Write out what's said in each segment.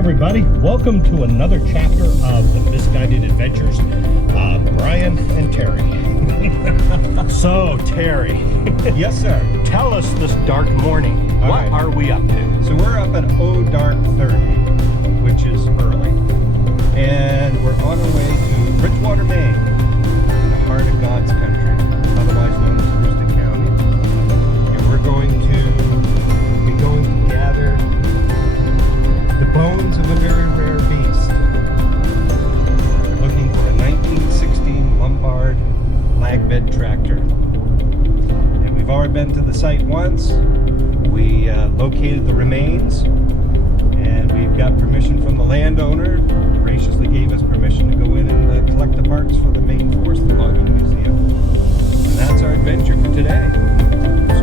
everybody, welcome to another chapter of the Misguided Adventures of Brian and Terry. So Terry, yes sir, tell us this dark morning, what are we up to? So we're up at dark 30, which is early, and we're on our way to Retrieval, Maine, in the heart of God's country, otherwise known as Aroostook County. And we're going to gather the bones of a very rare beast. Looking for a 1916 Lombard lag bed tractor. And we've already been to the site once. We located the remains, and we've got permission from the landowner. Graciously gave us permission to go in and collect the parts for the Maine Forest and Logging Museum. And that's our adventure for today.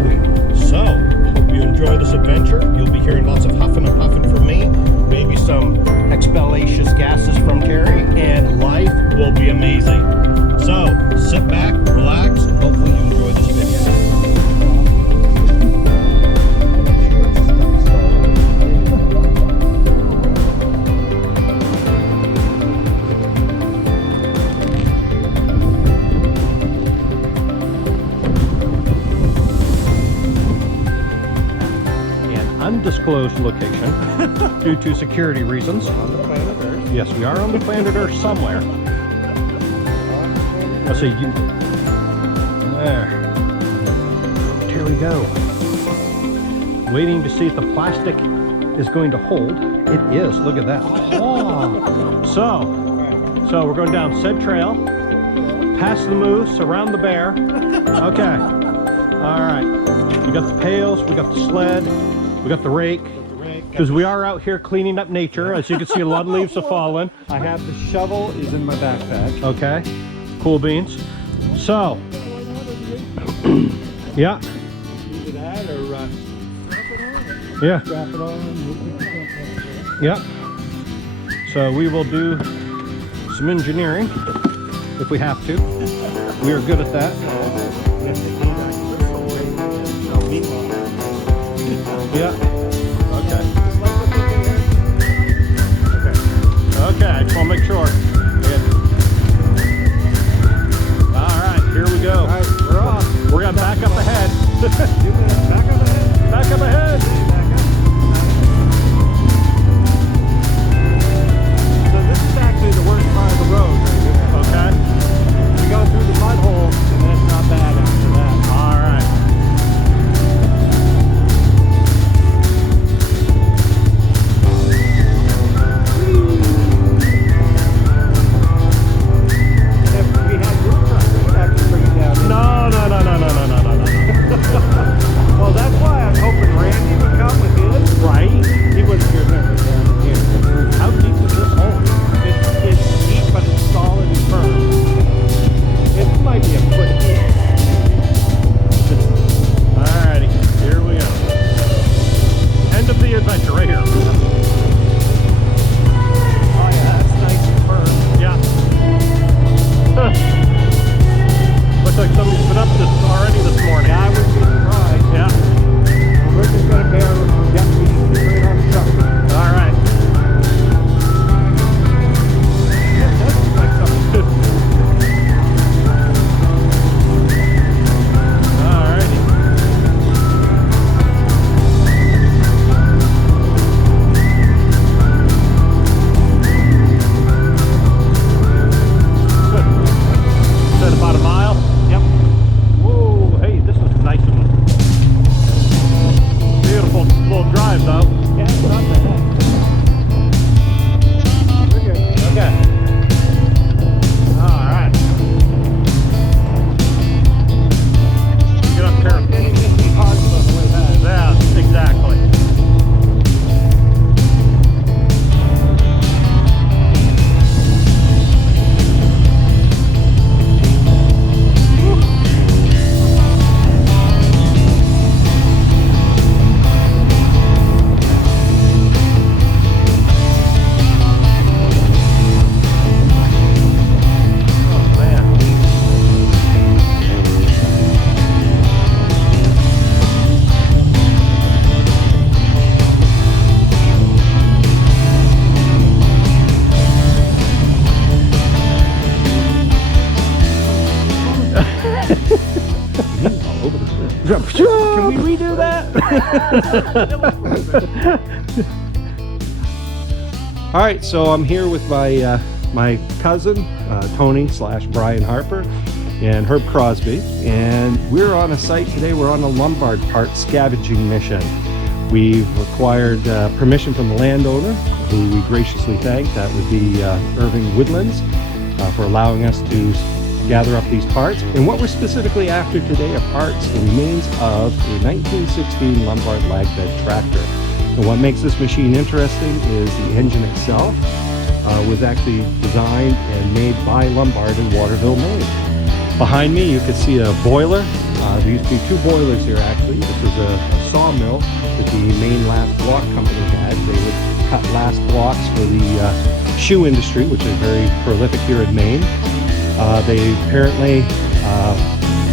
Sweet. So, hope you enjoy this adventure. You'll be hearing lots of huffing and puffing from me, maybe some exhalacious gases from Terry, and life will be amazing. So, sit back, relax, and hopefully you enjoy this video. Undisclosed location due to security reasons. On the planet Earth. Yes, we are on the planet Earth somewhere. Let's see, you. There. Here we go. Waiting to see if the plastic is going to hold. It is. Look at that. Oh. So we're going down said trail, past the moose, around the bear. Okay. All right. We got the pails. We got the sled. We got the rake, because we are out here cleaning up nature. As you can see, a lot of leaves have fallen. I have the shovel is in my backpack. Okay, cool beans. So, yeah. Either that or Yeah. strap it on. Yeah. So we will do some engineering if we have to. We are good at that. Yeah. Okay. Okay, I just want to make sure. Yeah. All right, here we go. All right, we're off. We're going to back up ahead. Back up ahead. Back up ahead. So this is actually the worst part of the road right here. Okay. We go through the mud hole, and that's not bad after that. All right. Can we redo that? All right, so I'm here with my my cousin, Tony / Brian Harper, and Herb Crosby, and we're on a site today. We're on a Lombard part scavenging mission. We've acquired permission from the landowner, who we graciously thank. That would be Irving Woodlands, for allowing us to gather up these parts. And what we're specifically after today are parts, the remains of a 1916 Lombard lag bed tractor. And what makes this machine interesting is the engine itself was actually designed and made by Lombard in Waterville, Maine. Behind me you can see a boiler. There used to be 2 boilers here actually. This was a sawmill that the Maine Last Block Company had. They would cut last blocks for the shoe industry, which is very prolific here in Maine. They apparently,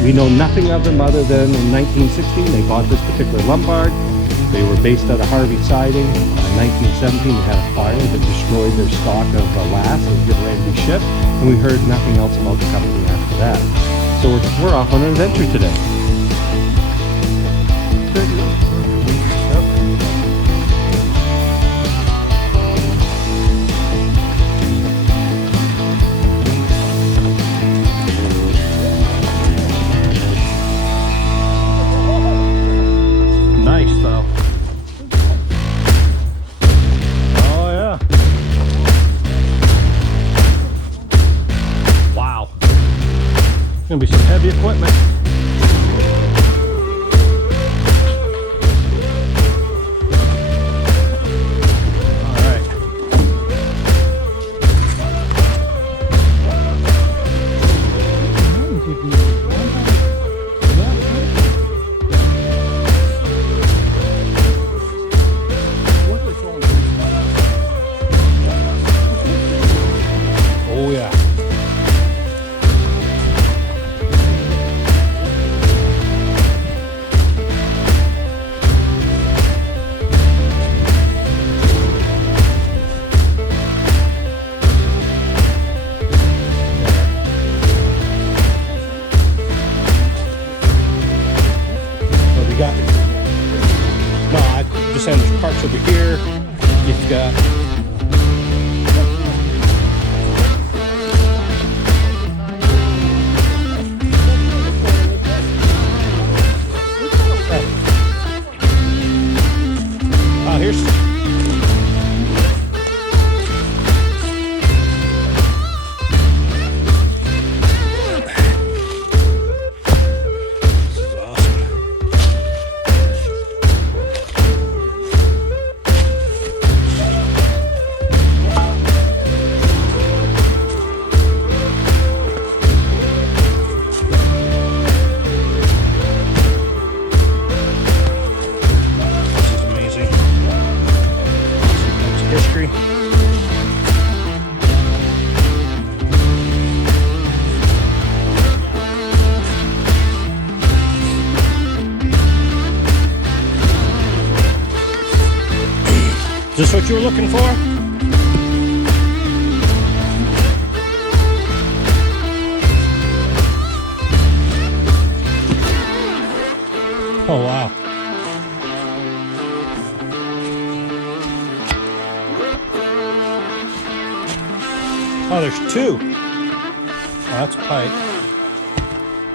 we know nothing of them other than in 1916 they bought this particular Lombard. They were based out of Harvey Siding. In 1917 they had a fire that destroyed their stock of lath and get ready to be shipped, and we heard nothing else about the company after that. So we're off on an adventure today. Nice though. Oh yeah. Wow. Gonna be some heavy equipment. All right. Oh yeah. What we got? No, I just saying there's parts over here. You've got. Here's this is awesome. This is amazing. History. Is this what you were looking for? Oh wow. Oh, there's 2. Oh, that's a pipe.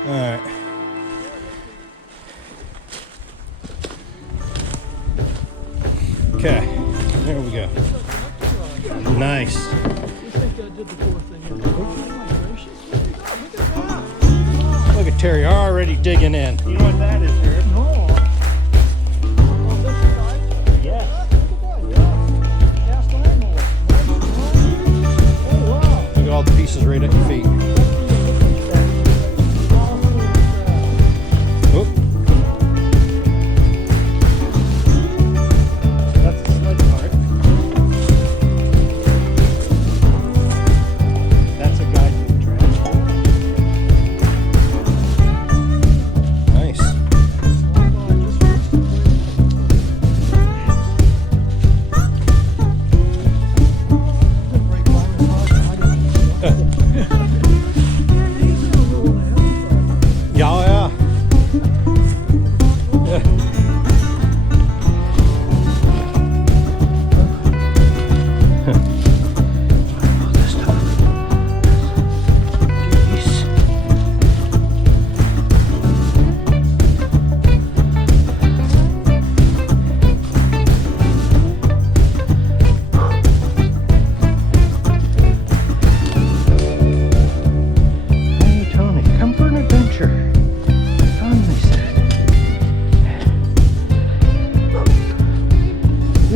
All right. Okay, there we go. Nice. Look at Terry already digging in. You know what that is, Herb? Yes. Look at all the pieces right at your feet. Oh. That's the sled part. That's a guide to the track. Nice.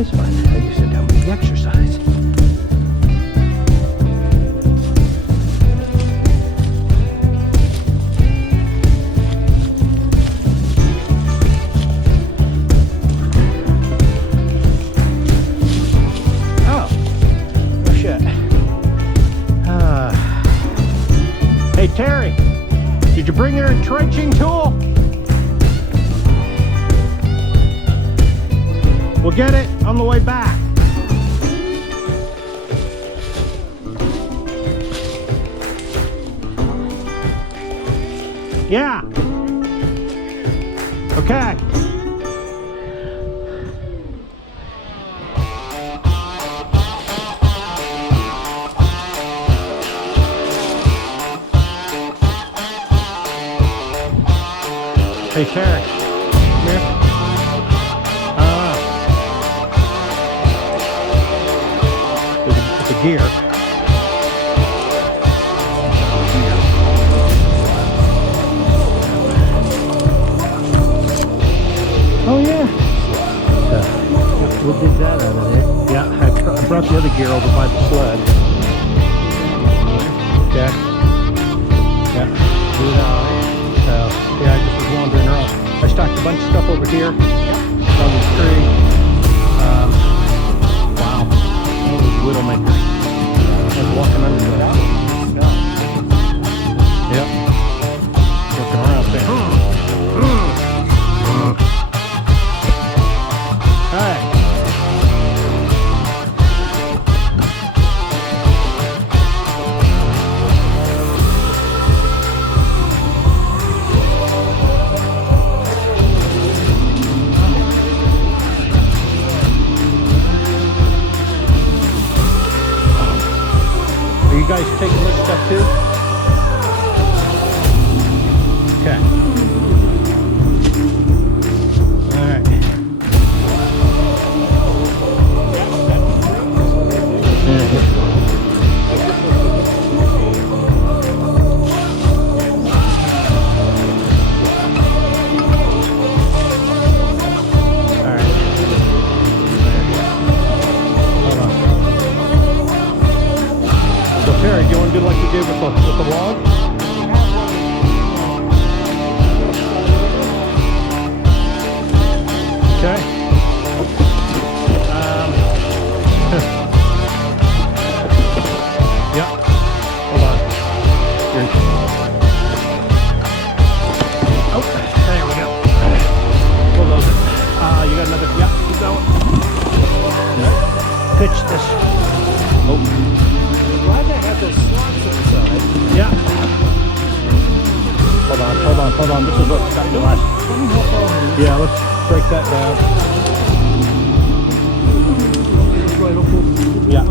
is fun. I used to tell me the exercise. Oh, oh shit. Hey Terry, did you bring your entrenching tool? We'll get it on the way back. Yeah. Okay. Hey, Terry. Come here. It's a gear. Oh yeah. We'll dig that out of there. Yeah, I brought the other gear over by the sled. Okay. Yeah. Do it all right. Yeah, I just was wandering around. I stocked a bunch of stuff over here. On the tree. Wow. One of those widowmakers. I was walking under the house. Yep. Looking around saying, Hey. Are you guys taking this stuff too? Okay. All right. Terry, do you want to do like you did with the log? Okay. Yeah. Hold on. Oh, there we go. We'll load it. You got another? Yeah, keep going. Pitch this. Oh. Why'd they have those slots inside? Yeah. Hold on. This is what's got to last. Yeah, let's break that down. Yeah.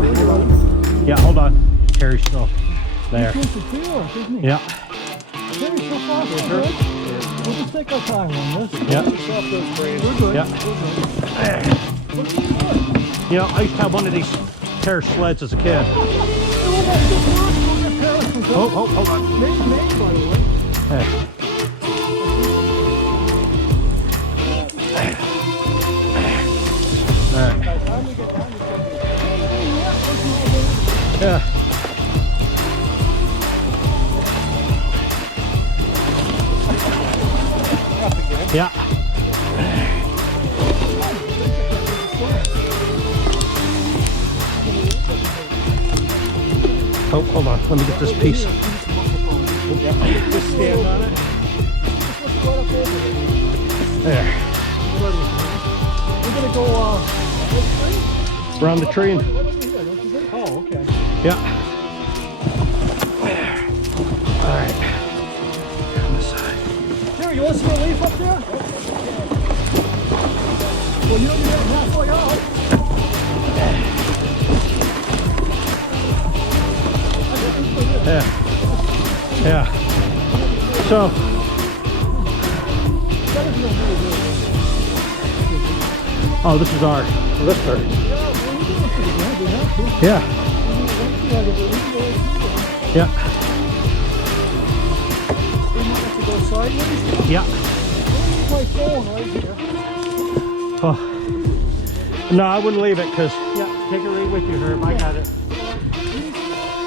Yeah, hold on. Terry's still there. Yeah. Terry's so far, we'll just take our time on this. Yeah. We're good. Yeah. You know, I used to have one of these pair of sleds as a kid. Oh, hold on. Maine, by the way. Hey. All right. Yeah. Yeah. Oh, hold on. Let me get this piece. Just stand on it. There. We're gonna go Around the tree. Oh, okay. Yeah. All right. On this side. Terry, you want some relief up there? Well, you don't even have halfway out. Yeah. Yeah. So. Oh, this is our lifter. Yeah. Yeah. Yeah. Oh. No, I wouldn't leave it because, Yeah, take it right with you, Herb. I got it.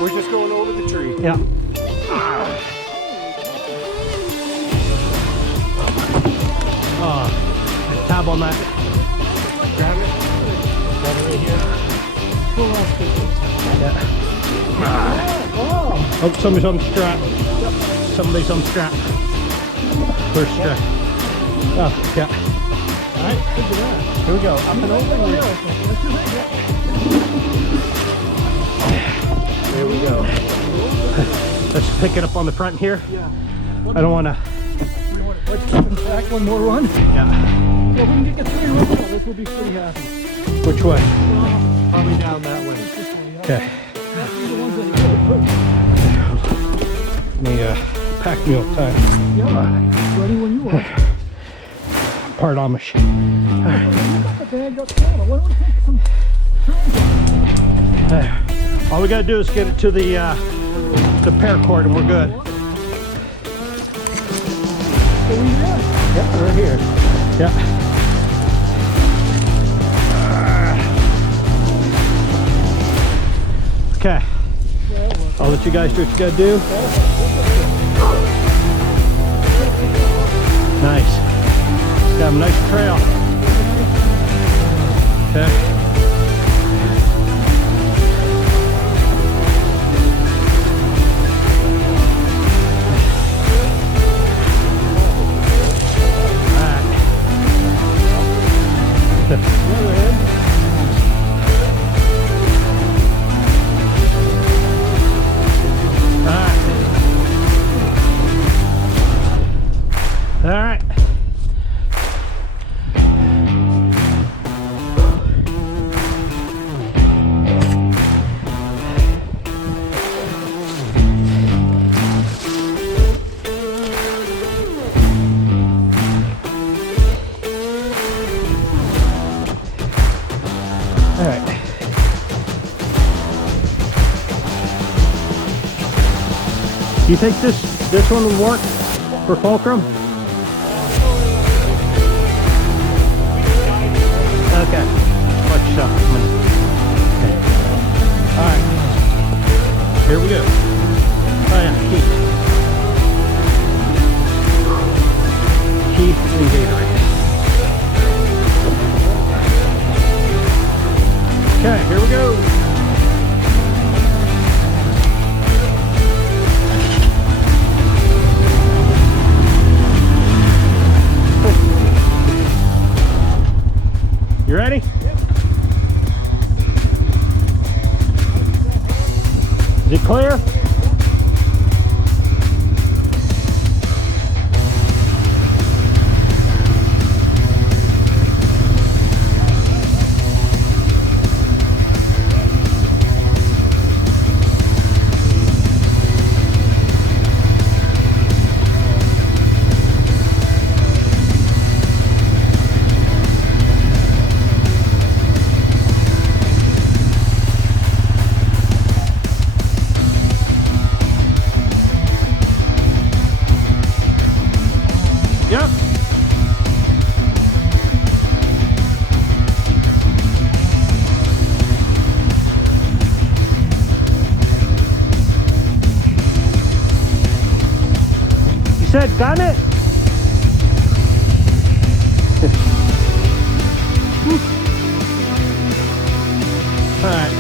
We're just going over the tree. yeah. Tab on that. Grab it. Grab it right here. Yeah. Oh, Oh, somebody's on the strap. Somebody's on the strap. First strap. Oh, yeah. all right, look at that. Here we go. Up and over. There we go. Let's pick it up on the front here. Yeah. I don't want to. Let's keep it back one more run. Yeah. So if we can get 3 runs on this, we'll be pretty happy. Which way? Probably down that way. This way, yeah. Okay. That's the ones that are really quick. Let me pack mule time. Yeah, ready when you are. Part Amish. You got the bag up there. Why don't we take some turns on it? All we gotta do is get it to the paracord and we're good. So we there. Yep, we're here. Yeah. Okay. I'll let you guys do what you gotta do. Nice. Got a nice trail. Okay. All right. All right. You think this one will work for fulcrum? Okay. Watch yourself. Okay. All right. Here we go. Oh yeah, Keith and Gatorade. Okay, here we go. You ready? Yep. Is it clear? Yep. You said got it? All right.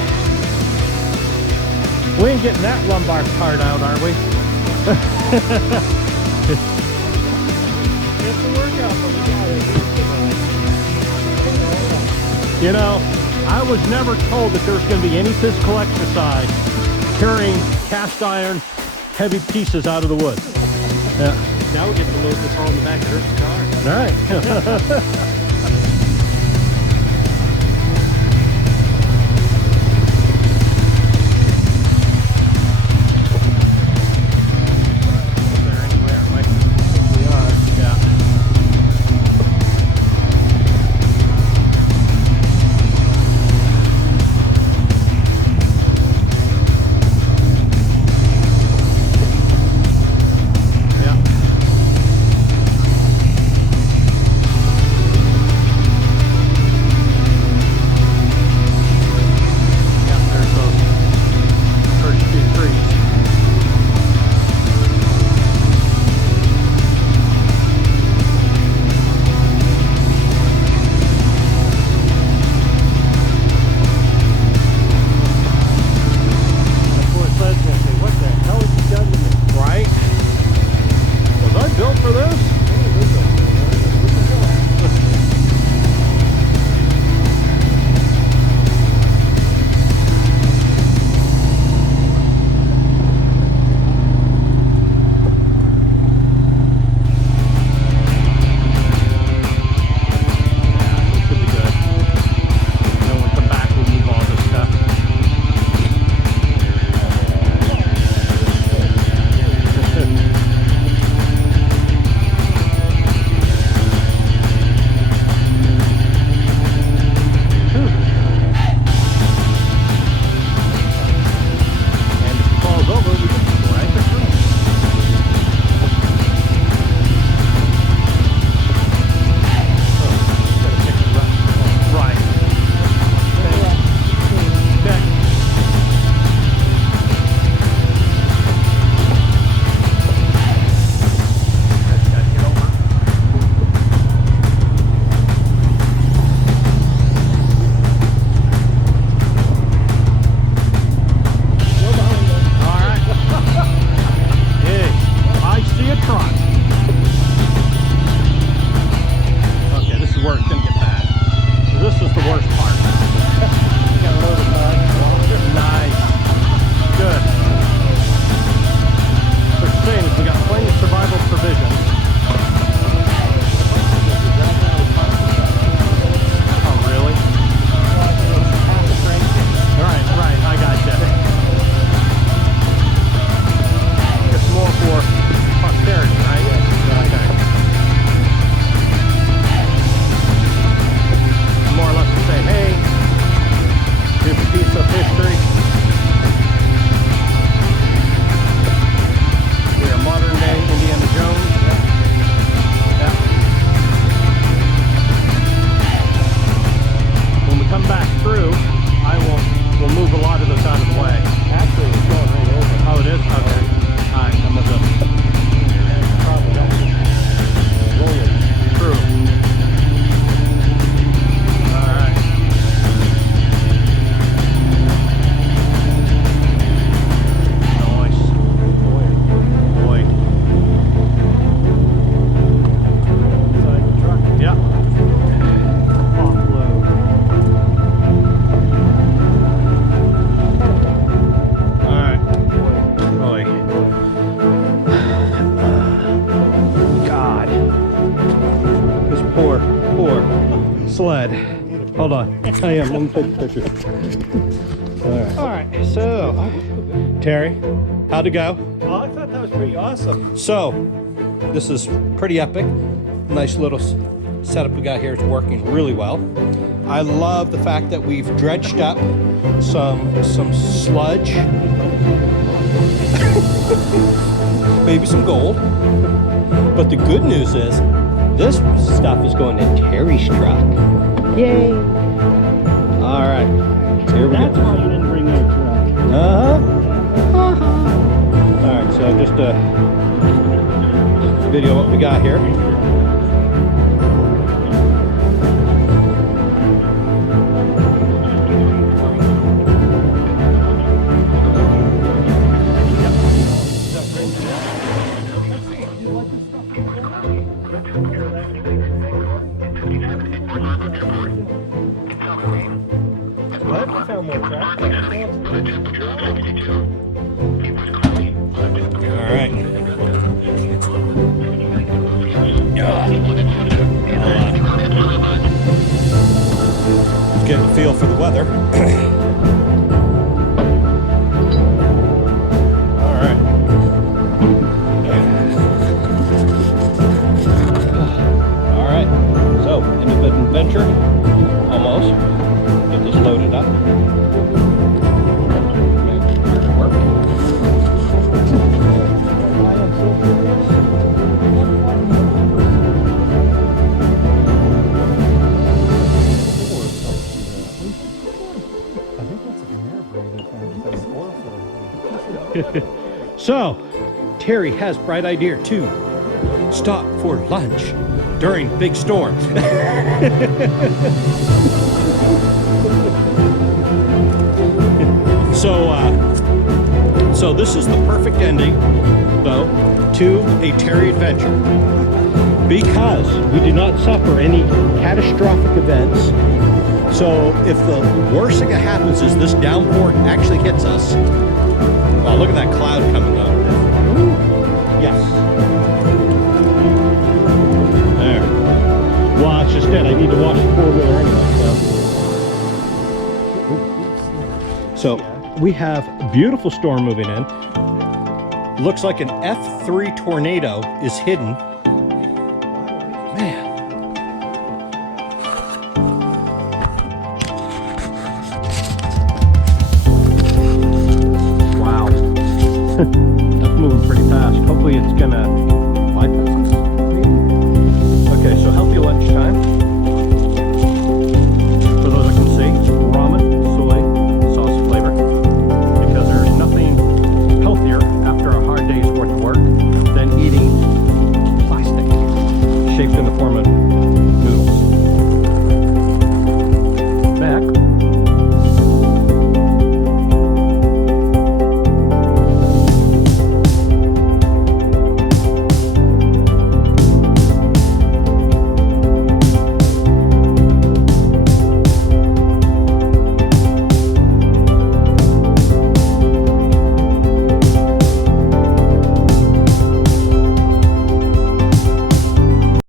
We ain't getting that lumbar part out, are we? It's a workout, but we got it. You know, I was never told that there was going to be any physical exercise carrying cast iron heavy pieces out of the woods. Yeah. Now we get to load this all in the back of Herb's car. All right. I am. Let me take a picture. All right. So, Terry, how'd it go? Oh, I thought that was pretty awesome. So, this is pretty epic. Nice little setup we got here. It's working really well. I love the fact that we've dredged up some sludge, maybe some gold. But the good news is this stuff is going to Terry's truck. Yay! All right, here we go. That's why you didn't bring your truck. All right, so just video what we got here. What? I found more track. All right. Getting a feel for the weather. All right. All right. So, end of the adventure. Almost. Get this loaded up. Make it work. So, Terry has bright idea to stop for lunch during big storm. So this is the perfect ending, though, to a Terry adventure, because we did not suffer any catastrophic events. So if the worst thing that happens is this downpour actually hits us, wow, look at that cloud coming up. Yes. There. Well, it's just it. I need to wash the four-wheeler anyway. So we have a beautiful storm moving in. Looks like an F3 tornado is hidden. Man. Wow. That's moving pretty fast. Hopefully it's gonna